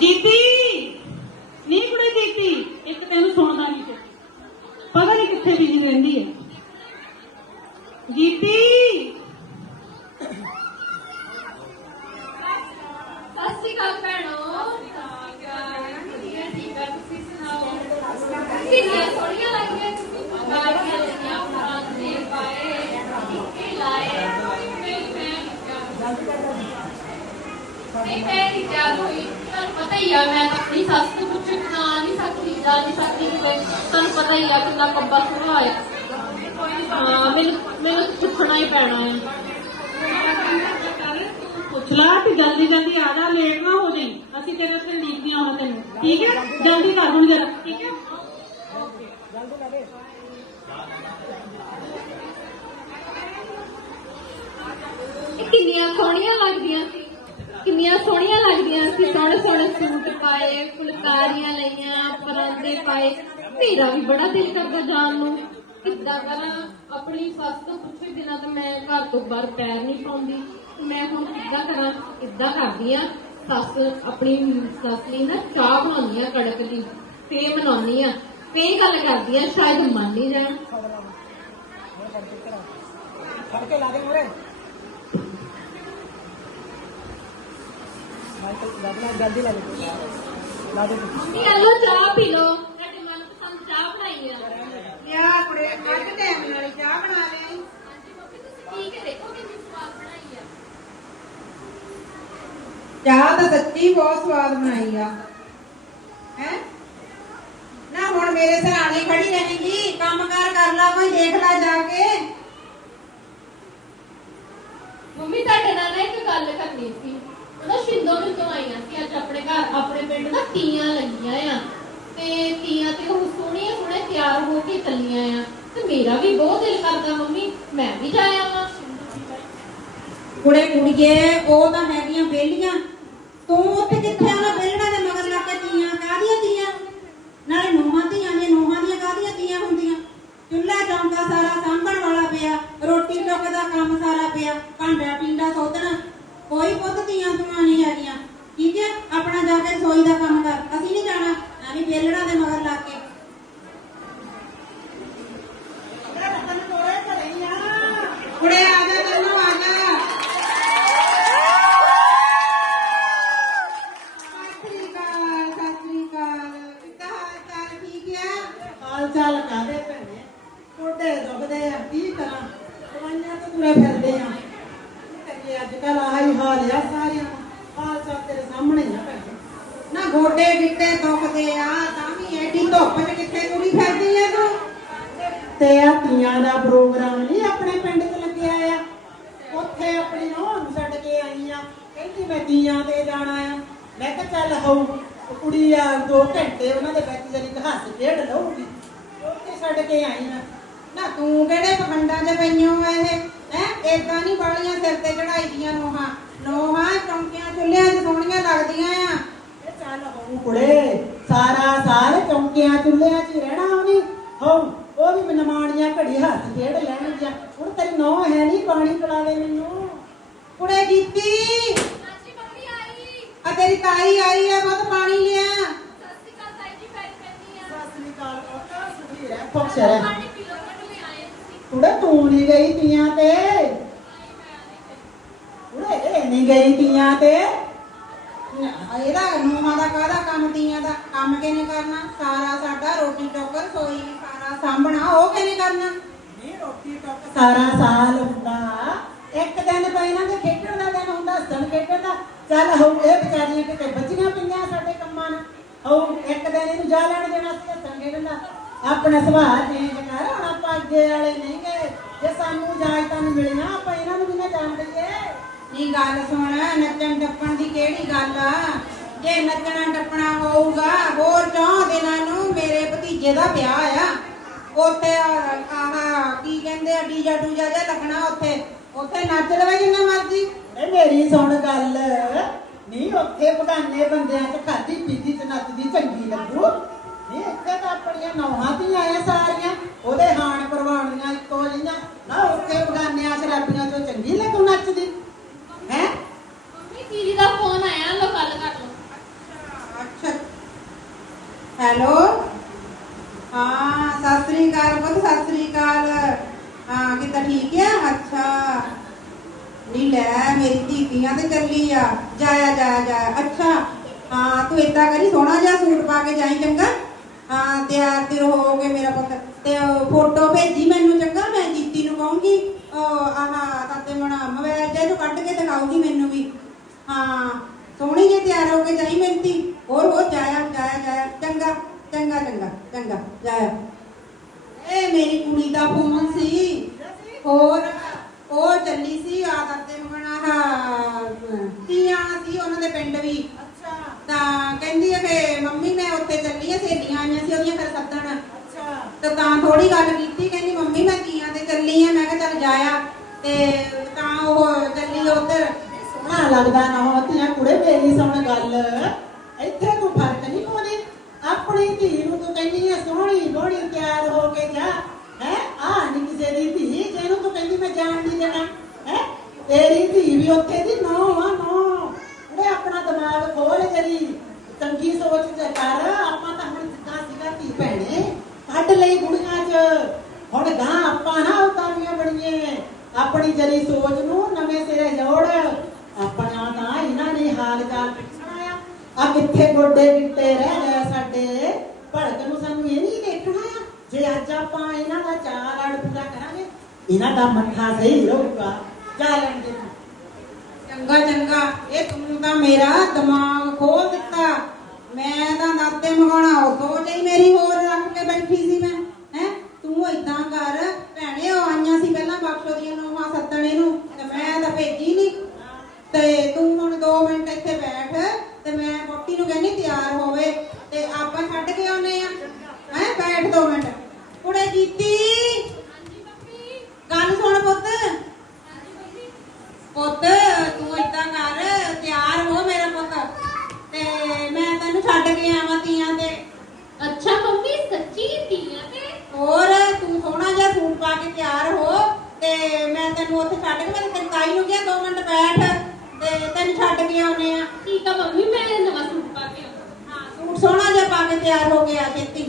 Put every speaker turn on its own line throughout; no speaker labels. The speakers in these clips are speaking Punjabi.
ਜੀਤੀ ਨਹੀਂ ਕੁੜੇ ਜੀਤੀ ਇੱਕ ਤੈਨੂੰ ਸੁਣਦਾ ਨਹੀਂ ਤੇ ਪਤਾ ਨਹੀਂ ਕਿੱਥੇ ਬਿਜ਼ੀ ਰਹਿੰਦੀ ਹੈ ਜੀਤੀ
ਸਤਿ ਸ਼੍ਰੀ ਅਕਾਲ ਭੈਣੋ ਵਧੀਆ ਠੀਕ ਆ ਤੁਸੀਂ ਸੁਣਾਓ ਕਿੰਨੀਆਂ ਸੋਹਣੀਆਂ ਲੱਗੀਆਂ ਤੁਸੀਂ ਬਾਰੀਆਂ ਲੱਗੀਆਂ ਫਰਾਂ ਦੇ ਪਾਏ ਟਿੱਕੇ ਲਾਏ ਮੇਰੀ ਭੈਣ ਨਹੀਂ ਮੈਂ ਨਹੀਂ ਤਿਆਰ ਹੋਈ ਤੁਹਾਨੂੰ ਪਤਾ ਹੀ ਆ ਮੈਂ ਤਾਂ ਆਪਣੀ ਸੱਸ ਤੋਂ ਕੁਝ ਨਾ ਨਹੀਂ ਸਕਦੀ ਜਾ ਨਹੀਂ ਸਕਦੀ ਕੋਈ ਤੁਹਾਨੂੰ ਪਤਾ ਹੀ ਆ ਕਿੰਨਾ ਕੰਬਾ ਸੁਭਾਅ ਹੈ ਹਾਂ ਮੈਨੂੰ ਮੈਨੂੰ ਪੁੱਛਣਾ ਹੀ ਪੈਣਾ ਹੈ
ਪੁੱਛ ਲਾ ਤੇ ਜਲਦੀ ਜਲਦੀ ਆ ਜਾ ਲੇਟ ਨਾ ਹੋ ਜਾਈ ਅਸੀਂ ਤੇਰੇ ਉੱਤੇ ਲੀਕੀਆਂ ਆਉਣਾ ਤੈਨੂੰ ਠੀਕ ਹੈ ਜਲਦੀ ਕਰ ਹੁਣ ਜਰਾ ਠੀਕ ਹੈ
ਜਲਦੀ ਲਾ ਦੇ
ਇਹ ਕਿੰਨੀਆਂ ਸੋਹਣੀਆਂ ਲੱਗਦੀਆਂ ਸੀ ਕਿੰਨੀਆਂ ਸੋਹਣੀਆਂ ਲੱਗਦੀਆਂ ਸੀ ਸੋਹਣੇ ਸੋਹਣੇ ਸੂਟ ਪਾਏ, ਫੁਲਕਾਰੀਆਂ ਲਈਆਂ, ਪਰਾਂਦੇ ਪਾਏ। ਮੇਰਾ ਵੀ ਬੜਾ ਦਿਲ ਕਰਦਾ ਜਾਣ ਨੂੰ। ਕਿੱਦਾਂ ਕਰਾਂ? ਆਪਣੀ ਸੱਸ ਤੋਂ ਪੁੱਛੇ ਬਿਨਾਂ ਤਾਂ ਮੈਂ ਘਰ ਤੋਂ ਬਾਹਰ ਪੈਰ ਨਹੀਂ ਪਾਉਂਦੀ। ਮੈਂ ਹੁਣ ਕਿੱਦਾਂ ਕਰਾਂ? ਕਿੱਦਾਂ ਕਰਦੀ ਆ? ਸੱਸ ਆਪਣੀ ਸੱਸ ਲਈ ਨਾ ਚਾਹ ਬਣਾਉਣੀ ਆ ਕੜਕ ਦੀ। ਫੇ ਬਣਾਉਣੀ ਆ। ਫੇ ਗੱਲ ਕਰਦੀ ਆ, ਸ਼ਾਇਦ ਮੰਨ ਹੀ ਜਾਣ।
ਫੜ ਕੇ ਲਾ ਦੇ ਮੋਰੇ ਮਾਈਕਲ ਲਾ ਦੇ ਜਲਦੀ ਲਾ ਦੇ ਲਾ ਦੇ
ਮੰਮੀ ਆ ਲਓ ਚਾਹ ਪੀ ਲਓ ਤੁਹਾਡੇ ਮਨਪਸੰਦ ਚਾਹ ਬਣਾਈ ਆ
ਯਾ ਕੁੜੇ ਕੱਢ ਟਾਈਮ ਨਾਲ ਚਾਹ ਬਣਾ ਲੈ
ਹਾਂਜੀ ਮੰਮੀ ਤੁਸੀਂ ਪੀ ਕੇ ਦੇਖੋ ਕਿੰਨੀ ਸਵਾਦ ਬਣਾਈ ਆ
ਚਾਹ ਤਾਂ ਸੱਚੀ ਬਹੁਤ ਸਵਾਦ ਬਣਾਈ ਆ ਹੈ ਨਾ ਹੁਣ ਮੇਰੇ ਸਰਾਣੇ ਖੜੀ ਰਹੇਗੀ ਕੰਮਕਾਰ ਕਰ ਲਾ ਕੋਈ ਦੇਖ ਲੈ ਜਾ ਕੇ
ਮੰਮੀ ਤੁਹਾਡੇ ਨਾਲ ਨਾ ਇੱਕ ਗੱਲ ਕਰਨੀ ਸੀ ਉਹਦਾ ਸ਼ਿੰਦੋ ਨੂੰ ਤੋਂ ਆਈਆਂ ਸੀ ਅੱਜ ਆਪਣੇ ਘਰ ਆਪਣੇ ਪਿੰਡ ਦਾ ਤੀਆਂ ਲੱਗੀਆਂ ਆ ਤੇ ਤੀਆਂ ਤੇ ਉਹ ਸੋਹਣੀਆਂ ਸੋਹਣੇ ਤਿਆਰ ਹੋ ਕੇ ਚੱਲੀਆਂ ਆ ਤੇ ਮੇਰਾ ਵੀ ਬਹੁਤ ਦਿਲ ਕਰਦਾ ਮੰਮੀ ਮੈਂ ਵੀ ਜਾ ਆਵਾਂ।
ਕੁੜੇ ਕੁੜੀਏ, ਉਹ ਤਾਂ ਹੈਗੀਆਂ ਬੇਲੀਆਂ ਤੂੰ ਉੱਥੇ ਕਿੱਥੇ ਆਣਾ ਬੇਲਣਾ ਦੇ ਮਗਰ ਲੱਗ ਕੇ ਤੀਆਂ ਕਾਹਦੀਆਂ ਤੀਆਂ ਨਾਲੇ ਨੂੰਹਾਂ ਧੀਆਂ ਨੇ, ਨੂੰਹਾਂ ਦੀਆਂ ਕਾਹਦੀਆਂ ਧੀਆਂ ਹੁੰਦੀਆਂ? ਚੁੱਲ੍ਹਾ ਚੌਂਕਾ ਸਾਰਾ ਸਾਂਭਣ ਵਾਲਾ ਪਿਆ, ਰੋਟੀ ਟੁੱਕ ਦਾ ਕੰਮ ਸਾਰਾ ਪਿਆ ਭਾਂਡਾ ਟਿੰਡਾ ਸੋਧਣਾ। ਕੋਈ ਪੁੱਤ ਧੀਆਂ ਧੂਆਂ ਨਹੀਂ ਹੈਗੀਆਂ। ਠੀਕ ਹੈ ਆਪਣਾ ਜਾ ਕੇ ਰਸੋਈ ਦਾ ਕੰਮ ਕਰ ਅਸੀਂ ਨਹੀਂ ਜਾਣਾ ਐਵੇਂ ਬੇਲਣਾ ਦੇ ਮਗਰ ਲੱਗ ਕੇ ਕੁੜੇ ਆ ਜਾ ਤੈਨੂੰ ਆ ਜਾ ਸਤਿ ਸ੍ਰੀ ਅਕਾਲ ਸਤਿ ਸ੍ਰੀ ਅਕਾਲ ਕਿੱਦਾਂ ਹਾਲ ਚਾਲ ਠੀਕ ਆ
ਚੱਲ ਚਾਲ ਕਾਦੇ ਭੈਣੇ। ਕੋਡੇ ਦੁਖਦੇ ਆ, ਕੀ ਕਰਾਂ? ਦਵਾਈਆਂ ਤੋਂ ਤੁਰੇ ਫਿਰਦੇ ਆ। ਤੇ ਅੱਜ ਕੱਲ ਆਹੀ ਹਾਲ ਆ ਸਾਰਿਆਂ ਦਾ। ਹਾਲ ਚਾਲ ਤੇਰੇ ਸਾਹਮਣੇ ਆ ਭੈਣੇ।
ਨਾ ਗੋਡੇ ਗਿੱਟੇ ਦੁਖਦੇ ਆ, ਤਾਂ ਵੀ ਐਡੀ ਧੁੱਪ 'ਚ ਕਿੱਥੇ ਤੁਰੀ ਫਿਰਦੀ ਆ ਤੂੰ।
ਤੇ ਆ ਤੀਆਂ ਦਾ ਪ੍ਰੋਗਰਾਮ ਨਹੀਂ ਆਪਣੇ ਪਿੰਡ 'ਚ ਲੱਗਿਆ ਆ। ਉੱਥੇ ਆਪਣੀ ਨੌਂ ਨੂੰ ਛੱਡ ਕੇ ਆਈ ਆ। ਕਹਿੰਦੀ ਮੈਂ ਤੀਆਂ ਤੇ ਜਾਣਾ ਆ। ਮੈਂ ਕਿਹਾ ਚੱਲ ਹਉ ਕੁੜੀ ਆ 2 ਘੰਟੇ ਉਹਨਾਂ ਦੇ ਵਿੱਚ ਜਰੀ ਹੱਸ ਖੇਡ ਲਊਗੀ। ਛੱਡ ਕੇ ਆਈ ਆ।
ਨਾ ਤੂੰ ਕਿਹੜੇ ਪਖੰਡਾਂ 'ਚ ਪਈਓ ਇਹ? ਹੈ? ਏਦਾਂ ਨਹੀਂ ਬਾਲੀਆਂ ਸਿਰ ਤੇ ਚੜਾਈ ਦੀਆਂ ਨੋਹਾਂ। ਨੋਹਾਂ ਚੌਂਕਿਆਂ ਚੁੱਲ੍ਹਿਆਂ 'ਚ ਸੋਹਣੀਆਂ ਲੱਗਦੀਆਂ ਆ।
ਇਹ ਚੱਲ ਹੋਊ ਕੁੜੇ ਸਾਰਾ ਸਾਲ ਚੌਂਕਿਆਂ ਚੁੱਲ੍ਹਿਆਂ 'ਚ ਹੀ ਰਹਿਣਾ ਉਹਨੇ। ਹੋਊ ਉਹ ਵੀ ਮਨਮਾਣੀਆਂ ਘੜੀ ਹੱਥ ਖੇਡ ਲੈਣਗੀਆਂ। ਹੁਣ ਤੇਰੀ ਨੌ ਹੈ ਨਹੀਂ ਪਾਣੀ ਪਿਲਾਵੇ ਮੈਨੂੰ।
ਕੁੜੇ ਜੀਤੀ।
ਹਾਂਜੀ ਮੰਮੀ ਆਈ
ਆ ਤੇਰੀ ਤਾਈ ਆਈ ਆ ਬਹੁਤ ਪਾਣੀ ਲਿਆ।
ਸਤਿ ਸ਼੍ਰੀ ਅਕਾਲ ਤਾਈ ਜੀ ਪੈਰ ਪੈਂਦੀ ਆ
ਸਸਰੀ ਕਾਲ ਕੋਕਾ ਸੁਧੀਰ ਹੈ? ਖੁਸ਼ ਤੂੰ ਨਹੀਂ ਗਈ ਤੀਆਂ ਤੇ। ਕੁੜੇ ਇਹ ਨਹੀਂ ਗਈ ਤੀਆਂ ਤੇ।
ਇਹਦਾ ਨੂੰਹਾਂ ਦਾ ਕਾਹਦਾ ਕੰਮ, ਤੀਆਂ ਦਾ ਕੰਮ ਕਿਹਨੇ ਕਰਨਾ? ਸਾਰਾ ਸਾਡਾ ਰੋਟੀ ਟੋਕਰ, ਸੋਈ, ਸਾਰਾ ਸਾਂਭਣਾ, ਉਹ ਕਿਹਨੇ ਕਰਨਾ?
ਨਹੀਂ, ਰੋਟੀ ਟੁੱਕ ਸਾਰਾ ਸਾਲ ਹੁੰਦਾ। ਇੱਕ ਦਿਨ ਤਾਂ ਇਹਨਾਂ ਦੇ ਖੇਡਣ ਦਾ ਦਿਨ ਹੁੰਦਾ, ਹੱਸਣ ਖੇਡਣ ਦਾ। ਚੱਲ ਹੋ, ਇਹ ਵਿਚਾਰੀਆਂ ਕਿਤੇ ਬੱਚੀਆਂ ਪਈਆਂ ਸਾਡੇ ਕੰਮਾਂ ਨੂੰ ਹੋ, ਇੱਕ ਦਿਨ ਇਹਨੂੰ ਜਾ ਲੈਣ ਦੇਣਾ ਸੀ, ਹੱਸਣ ਦਾ। ਆਪਣਾ ਸੁਭਾਅ ਚੇਂਜ ਕਰ ਹੁਣ ਆਪਾਂ ਅੱਗੇ ਵਾਲੇ ਨਹੀਂ ਗਏ। ਜੇ ਸਾਨੂੰ ਇਜਾਜ਼ਤਾਂ ਨਹੀਂ ਮਿਲੀਆਂ ਆਪਾਂ ਇਹਨਾਂ ਨੂੰ ਵੀ ਨਾ ਜਾਣ ਦਈਏ?
ਨਹੀਂ ਗੱਲ ਸੁਣ ਨੱਚਣ ਟੱਪਣ ਦੀ ਕਿਹੜੀ ਗੱਲ ਆ? ਜੇ ਨੱਚਣਾ ਟੱਪਣਾ ਹੋਊਗਾ ਹੋਰ ਚੌਂ ਦਿਨਾਂ ਨੂੰ ਮੇਰੇ ਭਤੀਜੇ ਦਾ ਵਿਆਹ ਆ। ਉੱਥੇ ਆਹ ਕੀ ਕਹਿੰਦੇ ਆ ਡੀਜਾ ਡੂਜਾ ਜਿਹਾ ਲੱਗਣਾ ਉੱਥੇ। ਉੱਥੇ ਨੱਚ ਲਵੇ ਜਿੰਨਾ ਮਰਜ਼ੀ।
ਇਹ ਮੇਰੀ ਸੁਣ ਗੱਲ। ਨਹੀਂ ਉੱਥੇ ਬਗਾਨੇ ਬੰਦਿਆਂ ਚ ਖਾਦੀ ਪੀਤੀ ਚ ਨੱਚਦੀ ਚੰਗੀ ਲੱਗੂ। ਆਪਣੀਆਂ ਨੌਹਾਂ ਧੀਆਂ ਆ ਸਾਰੀਆਂ ਉਹਦੇ ਹਾਣ ਪਰਵਾਣੀਆਂ ਇੱਕੋ ਜਿਹੀਆਂ। ਨਾ ਉੱਥੇ ਬਗਾਨਿਆਂ ਸ਼ਰਾਬੀਆਂ ਚੋਂ ਚੰਗੀ ਲੱਗੂ ਨੱਚਦੀ। ਹੈ?
ਮੰਮੀ ਦੀਦੀ ਦਾ ਫੋਨ ਆਇਆ ਲੋ ਗੱਲ ਕਰ ਲੋ ਅੱਛਾ।
ਹੈਲੋ? ਹਾਂ ਸਤਿ ਸ੍ਰੀ ਅਕਾਲ ਬਹੁਤ ਸਤਿ ਸ੍ਰੀ ਅਕਾਲ। ਹਾਂ ਕਿਤਾ ਠੀਕ ਆ? ਅੱਛਾ। ਨਹੀਂ ਲੈ ਮੇਰੀ ਧੀ ਦੀਆਂ ਤੇ ਚੱਲੀ ਆ। ਜਾਇਆ ਜਾਇਆ ਜਾਇਆ ਅੱਛਾ। ਹਾਂ ਤੂੰ ਇਦਾਂ ਕਰੀ ਸੋਹਣਾ ਜਿਹਾ ਸੂਟ ਪਾ ਕੇ ਜਾਈ ਚੰਗਾ। ਹਾਂ ਤਿਆਰ ਤਿਰ ਹੋ ਕੇ ਮੇਰਾ ਪੁੱਤ। ਤੇ ਫੋਟੋ ਭੇਜੀ ਮੈਨੂੰ ਚੰਗਾ ਮੈਂ ਜੀਤੀ ਨੂੰ ਕਹੂੰਗੀ। ਆਹ ਤਾਤੇ ਮਣਾ ਮੋਬਾਈਲ ਜੇ ਤੂੰ ਕੱਢ ਕੇ ਦਿਖਾਉਗੀ ਮੈਨੂੰ ਵੀ। ਹਾਂ ਸੋਹਣੀ ਜਿਹੀ ਤਿਆਰ ਹੋ ਕੇ ਜਾਈ ਧੀ ਹੋਰ ਹੋਰ ਜਾਇਆ ਜਾਇਆ ਜਾਇਆ। ਚੰਗਾ ਚੰਗਾ ਚੰਗਾ ਚੰਗਾ ਜਾਇਆ। ਇਹ ਮੇਰੀ ਕੁੜੀ ਦਾ ਫੋਨ ਸੀ। ਹੋਰ ਉਹ ਚੱਲੀ ਸੀ ਆ ਦਾਤੇ ਮਗਣਾ ਤੀਆਂ ਸੀ ਉਹਨਾਂ ਦੇ ਪਿੰਡ ਵੀ।
ਅੱਛਾ।
ਤਾਂ ਕਹਿੰਦੀ ਹੈ ਕਿ ਮੰਮੀ ਮੈਂ ਉੱਥੇ ਚੱਲੀ ਆ ਸਹੇਲੀਆਂ ਆਈਆਂ ਸੀ ਉਹਦੀਆਂ ਫਿਰ ਸੱਦਣ
ਅੱਛਾ
ਤੇ ਤਾਂ ਥੋੜੀ ਗੱਲ ਕੀਤੀ, ਕਹਿੰਦੀ, ਮੰਮੀ, ਮੈਂ ਤੀਆਂ ਤੇ ਚੱਲੀ ਆ, ਮੈਂ ਕਿਹਾ, ਚੱਲ ਜਾਇਆ ਤੇ ਤਾਂ ਉਹ ਚੱਲੀ ਉਧਰ,
ਸੋਹਣਾ ਲੱਗਦਾ ਨਾ ਹੋ ਧੀਆਂ ਕੁੜੇ ਮੇਰੀ ਸੁਣ ਗੱਲ। ਇੱਥੇ ਕੋਈ ਫ਼ਰਕ ਨਹੀਂ ਪਾਉਂਦੀ ਆਪਣੀ ਧੀ ਨੂੰ ਤੂੰ ਕਹਿੰਦੀ ਹੈ ਸੋਹਣੀ ਲੋਹੜੀ ਤਿਆਰ ਹੋ ਕੇ ਜਾ। ਹੈ? ਆ ਨਹੀਂ ਕਿਸੇ ਦੀ ਧੀ, ਜਿਹਨੂੰ ਤੂੰ ਕਹਿੰਦੀ, ਮੈਂ ਜਾਣ ਨਹੀਂ ਦੇਣਾ। ਹੈ? ਤੇਰੀ ਧੀ ਵੀ ਉੱਥੇ ਦੀ ਨੋ ਆ, ਨੋ। ਉਹਨੇ ਆਪਣਾ ਦਿਮਾਗ ਖੋਲ ਜਰੀ ਚੰਗੀ ਸੋਚ ਤੇ ਕਰ ਆਪਾਂ ਤਾਂ ਹੁਣ ਸਿੱਧਾ ਸਿੱਧਾ ਧੀ ਭੈਣੇ ਕੱਢ ਲਈ ਗੁੜੀਆਂ 'ਚ ਹੁਣ ਗਾਂ ਆਪਾਂ ਨਾ ਉਤਾਰੀਆਂ ਬਣੀਏ ਆਪਣੀ ਜਰੀ ਸੋਚ ਨੂੰ ਨਵੇਂ ਸਿਰੇ ਜੋੜ। ਆਪਣਾ ਤਾਂ ਇਹਨਾਂ ਨੇ ਹਾਲ ਚਾਲ ਪੁੱਛਣਾ ਆ। ਆ ਕਿੱਥੇ ਗੋਡੇ ਗਿੱਟੇ ਰਹਿ ਗਏ ਸਾਡੇ? ਭੜਕ ਨੂੰ ਸਾਨੂੰ ਇਹ ਨਹੀਂ ਦੇਖਣਾ ਆ ਜੇ ਅੱਜ ਆਪਾਂ ਇਹਨਾਂ ਦਾ ਚਾਰ ਆੜ ਪੂਰਾ ਕਰਾਂਗੇ। ਇਹਨਾਂ ਦਾ ਮੱਥਾ ਸਹੀ ਰਹੂਗਾ ਜਾ ਲੈਂਦੇ
ਚੰਗਾ ਚੰਗਾ। ਇਹ ਤੂੰ ਤਾਂ ਮੇਰਾ ਦਿਮਾਗ ਖੋਲ ਦਿੱਤਾ ਮੈਂ ਤਾਂ ਨਾਤੇ ਮਗਾਉਣਾ ਉਹ ਸੋਚ ਹੀ ਮੇਰੀ ਹੋਰ ਰੱਖ ਕੇ ਬੈਠੀ ਸੀ ਮੈਂ ਹੈ ਤੂੰ ਏਦਾਂ ਕਰ ਭੈਣੇ ਉਹ ਆਈਆਂ ਸੀ ਪਹਿਲਾਂ ਬਖਸ਼ੋ ਦੀਆਂ ਨੋਹਾਂ ਸੱਦਣੇ ਨੂੰ ਤੇ ਮੈਂ ਤਾਂ ਭੇਜੀ ਨਹੀਂ ਤੇ ਤੂੰ ਹੁਣ 2 ਮਿੰਟ ਇੱਥੇ ਬੈਠ ਤੇ ਮੈਂ ਬੋਟੀ ਨੂੰ ਕਹਿੰਦੀ ਤਿਆਰ ਹੋਵੇ ਤੇ ਆਪਾਂ ਛੱਡ ਕੇ ਆਉਨੇ ਆ ਹੈ ਬੈਠ 2 ਮਿੰਟ ਕੁੜੇ ਜੀਤੀ ਗੱਲ ਸੁਣ ਪੁੱਤ ਪੁੱਤ ਤੂੰ ਏਦਾਂ ਕਰ ਤਿਆਰ ਹੋ ਮੇਰਾ ਪੁੱਤ ਤੇ ਮੈਂ ਤੈਨੂੰ ਛੱਡ ਕੇ ਆਵਾਂ ਤੀਆਂ ਤੇ
ਅੱਛਾ ਮੰਮੀ ਸੱਚੀ ਤੀਆਂ ਤੇ
ਹੋਰ ਤੂੰ ਸੋਹਣਾ ਜਿਹਾ ਸੂਟ ਪਾ ਕੇ ਤਿਆਰ ਹੋ ਤੇ ਮੈਂ ਤੈਨੂੰ ਉੱਥੇ ਛੱਡ ਕੇ ਮੈਂ ਤੇਰੀ ਤਾਈ ਨੂੰ ਕਿਹਾ 2 ਮਿੰਟ ਬੈਠ ਤੇ ਤੈਨੂੰ ਛੱਡ ਕੇ ਆਉਨੇ ਆ
ਠੀਕ ਆ ਮੰਮੀ ਮੈਂ ਨਵਾਂ ਸੂਟ ਪਾ ਕੇ
ਹਾਂ। ਸੂਟ ਸੋਹਣਾ ਜਿਹਾ ਪਾ ਕੇ ਤਿਆਰ ਹੋ ਗਿਆ ਛੇਤੀ।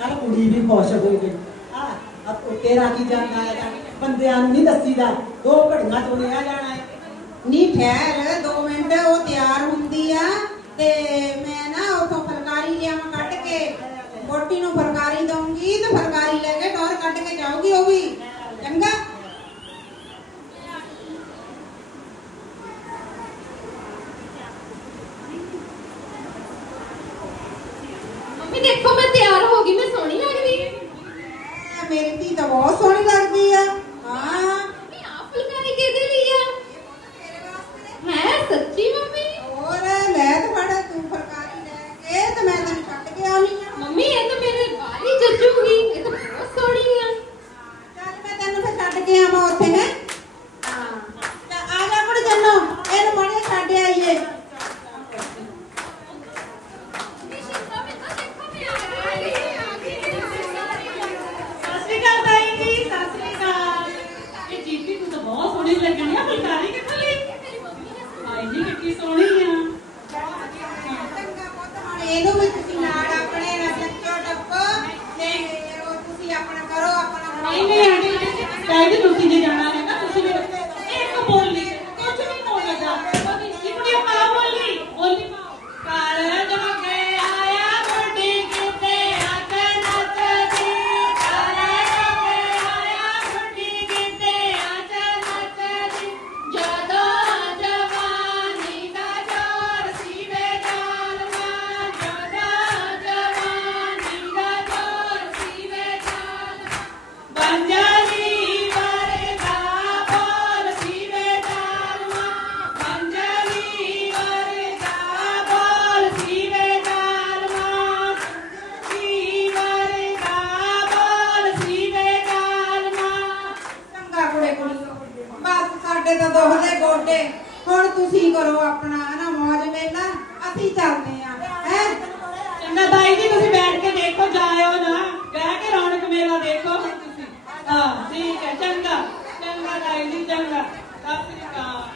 ਯਾਰ ਕੁੜੀ ਵੀ ਖੁਸ਼ ਹੋ ਗਈ। ਆ ਅਬ ਤੇਰਾ ਕੀ ਜਾਂਦਾ ਹੈ? ਬੰਦਿਆਂ ਨੂੰ ਨਹੀਂ ਦੱਸੀਦਾ। ਦੋ ਘੜੀਆਂ ਚ ਉਹਨੇ ਆ ਜਾਣਾ ਹੈ।
ਨੀ ਠਹਿਰ 2 ਮਿੰਟ ਉਹ ਤਿਆਰ ਹੁੰਦੀ ਆ ਤੇ ਮੈਂ ਨਾ ਉਥੋਂ ਫਰਕਾਰੀ ਲਿਆਵਾਂ ਕੱਢ ਕੇ। ਬੋਟੀ ਨੂੰ ਦਊਂਗੀ ਤੇ ਫਰਕਾਰੀ ਲੈ ਕੇ ਟੌਰ ਜਾਊਗੀ ਉਹ ਵੀ ਚੰਗਾ।
ਮੰਮੀ ਦੇਖੋ ਮੈਂ ਤਿਆਰ ਹੋ ਗਈ ਮੈਂ ਸੋਹਣੀ ਲੱਗਦੀ
ਮੇਰੀ ਧੀ ਤਾਂ ਬਹੁਤ ਸੋਹਣੀ ਲੱਗਦੀ ਆ ਹਾਂ
ਮੰਮੀ ਆ ਫੁਲਕਾਰੀ ਕਿਹਦੇ ਲਈ ਆ ਹੈ ਸੱਚੀ ਮੰਮੀ
ਹੋਰ ਲੈ ਤੇ ਫੜ ਤੂੰ ਫਰਕਾਰੀ ਲੈ ਕੇ ਤੇ ਮੈਂ ਤੈਨੂੰ ਛੱਡ ਕੇ ਆਉਣੀ ਆ
ਮੰਮੀ ਇਹ ਤਾਂ ਮੇਰੇ ਵਾਲੀ ਜੱਜੂਗੀ ਇਹ ਤਾਂ ਬਹੁਤ ਸੋਹਣੀ ਆ
ਚੱਲ ਮੈਂ ਤੈਨੂੰ ਫਿਰ ਛੱਡ ਕੇ ਆਵਾਂ ਉੱਥੇ ਹੈ ਹਾਂ ਤਾਂ ਆ ਜਾ ਕੁੜ ਜੰਨੋ ਇਹਨੂੰ ਮਾੜੇ ਛੱਡ ਆਈਏ
ਸਤਿ ਸ਼੍ਰੀ ਅਕਾਲ ਤਾਈ ਜੀ ਸਤਿ ਸ਼੍ਰੀ ਅਕਾਲ ਇਹ ਜੀਤੀ ਤੂੰ ਤਾਂ ਬਹੁਤ ਸੋਹਣੀ ਲੱਗਣੀ ਆ ਫੁਲਕਾਰੀ ਕਿੱਥੋਂ
ਸਾਡੇ ਤਾਂ ਦੋਹਲੇ ਗੋਡੇ। ਹੁਣ ਤੁਸੀਂ ਕਰੋ ਆਪਣਾ ਨਾ ਮौज ਮੇਲਾ ਅਸੀਂ ਚੱਲਦੇ ਆ ਹੈ?
ਚੰਗਾ ਤਾਈ ਜੀ, ਤੁਸੀਂ ਬੈਠ ਕੇ ਦੇਖੋ ਜਾਇਓ ਨਾ। ਬਹਿ ਕੇ ਰੌਣਕ ਮੇਲਾ ਦੇਖੋ ਤੁਸੀਂ। ਹਾਂ, ਠੀਕ ਹੈ, ਚੰਗਾ। ਚੰਗਾ ਤਾਈ ਜੀ, ਚੰਗਾ। ਸਤਿ ਸ੍ਰੀ ਅਕਾਲ।